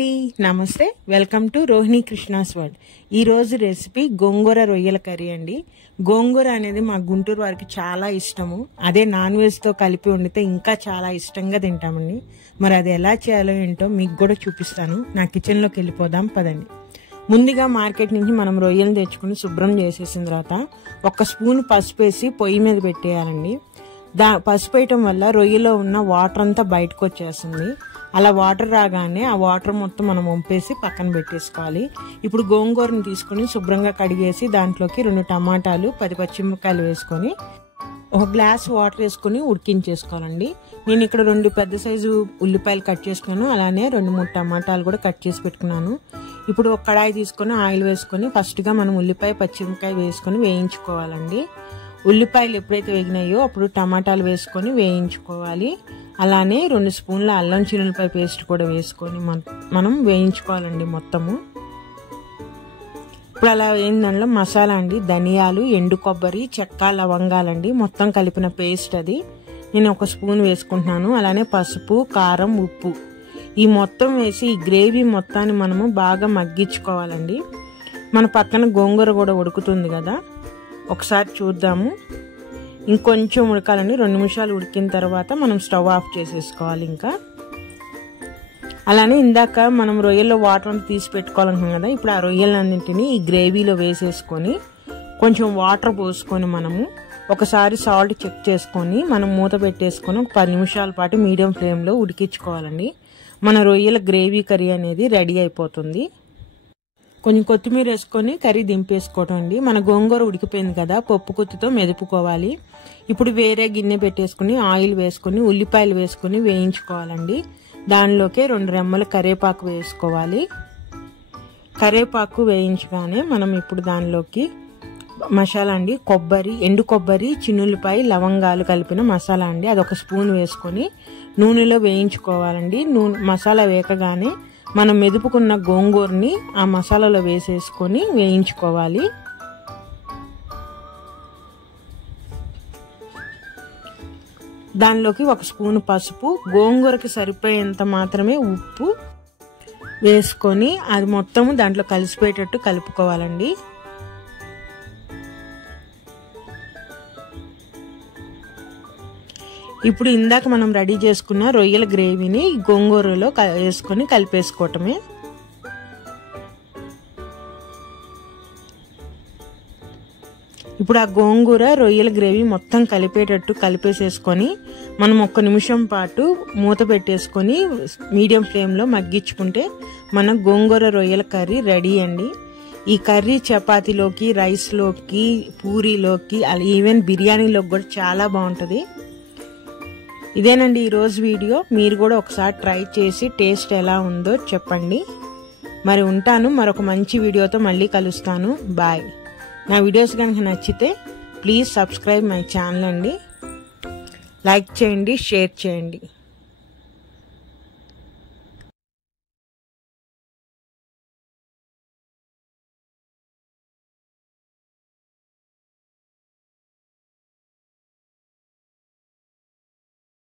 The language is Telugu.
అండి, నమస్తే. Welcome to Rohini Krishna's world. ఈ రోజు రెసిపీ గోంగూర రొయ్యల కర్రీ అండి. గోంగూర అనేది మా గుంటూరు వారికి చాలా ఇష్టము. అదే నాన్ వెజ్తో కలిపి వండితే ఇంకా చాలా ఇష్టంగా తింటామండి. మరి అది ఎలా చేయాలో ఏంటో మీకు కూడా చూపిస్తాను. నా కిచెన్లోకి వెళ్ళిపోదాం పదండి. ముందుగా మార్కెట్ నుంచి మనం రొయ్యలు తెచ్చుకుని శుభ్రం చేసేసిన తర్వాత 1 స్పూన్ పసుపు వేసి పొయ్యి మీద పెట్టేయాలండి. పసుపు వేయటం వల్ల రొయ్యలో ఉన్న వాటర్ అంతా బయటకు వచ్చేస్తుంది. అలా వాటర్ రాగానే ఆ వాటర్ మొత్తం మనం వంపేసి పక్కన పెట్టేసుకోవాలి. ఇప్పుడు గోంగూరని తీసుకుని శుభ్రంగా కడిగేసి దాంట్లోకి 2 టమాటాలు 10 పచ్చిమిరపకాయలు వేసుకొని 1 గ్లాస్ వాటర్ వేసుకుని ఉడికించేసుకోవాలండి. నేను ఇక్కడ 2 పెద్ద సైజు ఉల్లిపాయలు కట్ చేసుకున్నాను. అలానే 2-3 టమాటాలు కూడా కట్ చేసి పెట్టుకున్నాను. ఇప్పుడు ఒక కడాయి తీసుకొని ఆయిల్ వేసుకొని ఫస్ట్గా మనం ఉల్లిపాయ పచ్చిమిరపకాయ వేసుకొని వేయించుకోవాలండి. ఉల్లిపాయలు ఎప్పుడైతే వేగినాయో అప్పుడు టమాటాలు వేసుకొని వేయించుకోవాలి. అలానే 2 స్పూన్ల అల్లం చిన్నులపాయ పేస్ట్ కూడా వేసుకొని మనం వేయించుకోవాలండి మొత్తము. ఇప్పుడు అలా ఏంటంటే మసాలా అండి, ధనియాలు, ఎండు కొబ్బరి, చెక్క, లవంగాలండి మొత్తం కలిపిన పేస్ట్ అది నేను 1 స్పూన్ వేసుకుంటున్నాను. అలానే పసుపు, కారం, ఉప్పు ఈ మొత్తం వేసి ఈ గ్రేవీ మొత్తాన్ని మనము బాగా మగ్గించుకోవాలండి. మన పక్కన గోంగూర కూడా ఉడుకుతుంది కదా, ఒకసారి చూద్దాము. ఇంకొంచెం ఉడకాలండి. 2 నిమిషాలు ఉడికిన తర్వాత మనం స్టవ్ ఆఫ్ చేసేసుకోవాలి. ఇంకా అలానే ఇందాక మనం రొయ్యల్లో వాటర్ అంతా తీసి పెట్టుకోవాలనుకున్నాం కదా, ఇప్పుడు ఆ రొయ్యలన్నింటినీ ఈ గ్రేవీలో వేసేసుకొని కొంచెం వాటర్ పోసుకొని మనము ఒకసారి సాల్ట్ చెక్ చేసుకొని మనం మూత పెట్టేసుకొని 10 నిమిషాల పాటు మీడియం ఫ్లేమ్లో ఉడికించుకోవాలండి. మన రొయ్యల గ్రేవీ కర్రీ అనేది రెడీ అయిపోతుంది. కొంచెం కొత్తిమీర వేసుకొని కర్రీ దింపేసుకోవటం అండి. మన గోంగూర ఉడికిపోయింది కదా, పప్పు గుత్తితో మెదుపుకోవాలి. ఇప్పుడు వేరే గిన్నె పెట్టేసుకుని ఆయిల్ వేసుకుని ఉల్లిపాయలు వేసుకుని వేయించుకోవాలండి. దానిలోకి 2 రెమ్మల కరివేపాకు వేసుకోవాలి. కరివేపాకు వేయించగానే మనం ఇప్పుడు దానిలోకి మసాలా అండి, ఎండు కొబ్బరి, చిన్నులపాయ, లవంగాలు కలిపిన మసాలా అండి, అది 1 స్పూన్ వేసుకొని నూనెలో వేయించుకోవాలండి. మసాలా వేయగానే మనం మెదుపుకున్న గోంగూరని ఆ మసాలాలో వేసేసుకొని వేయించుకోవాలి. దానిలోకి 1 స్పూన్ పసుపు, గోంగూరకి సరిపోయేంత మాత్రమే ఉప్పు వేసుకొని అది మొత్తము దాంట్లో కలిసిపోయేటట్టు కలుపుకోవాలండి. ఇప్పుడు ఇందాక మనం రెడీ చేసుకున్న రొయ్యల గ్రేవీని గోంగూరలో వేసుకొని కలిపేసుకోవటమే. ఇప్పుడు ఆ గోంగూర రొయ్యల గ్రేవీ మొత్తం కలిపేటట్టు కలిపేసేసుకొని మనం 1 నిమిషం పాటు మూత పెట్టేసుకొని మీడియం ఫ్లేమ్లో మగ్గించుకుంటే మన గోంగూర రొయ్యల కర్రీ రెడీ అండి. ఈ కర్రీ చపాతీలోకి, రైస్లోకి, పూరీలోకి, ఈవెన్ బిర్యానీలోకి కూడా చాలా బాగుంటుంది. ఇదేనండి ఈరోజు వీడియో. మీరు కూడా ఒకసారి ట్రై చేసి టేస్ట్ ఎలా ఉందో చెప్పండి. మరి ఉంటాను, మరొక మంచి వీడియోతో మళ్ళీ కలుస్తాను. బాయ్. నా వీడియోస్ కనుక నచ్చితే ప్లీజ్ సబ్స్క్రైబ్ మై ఛానల్ అండి. లైక్ చేయండి, షేర్ చేయండి.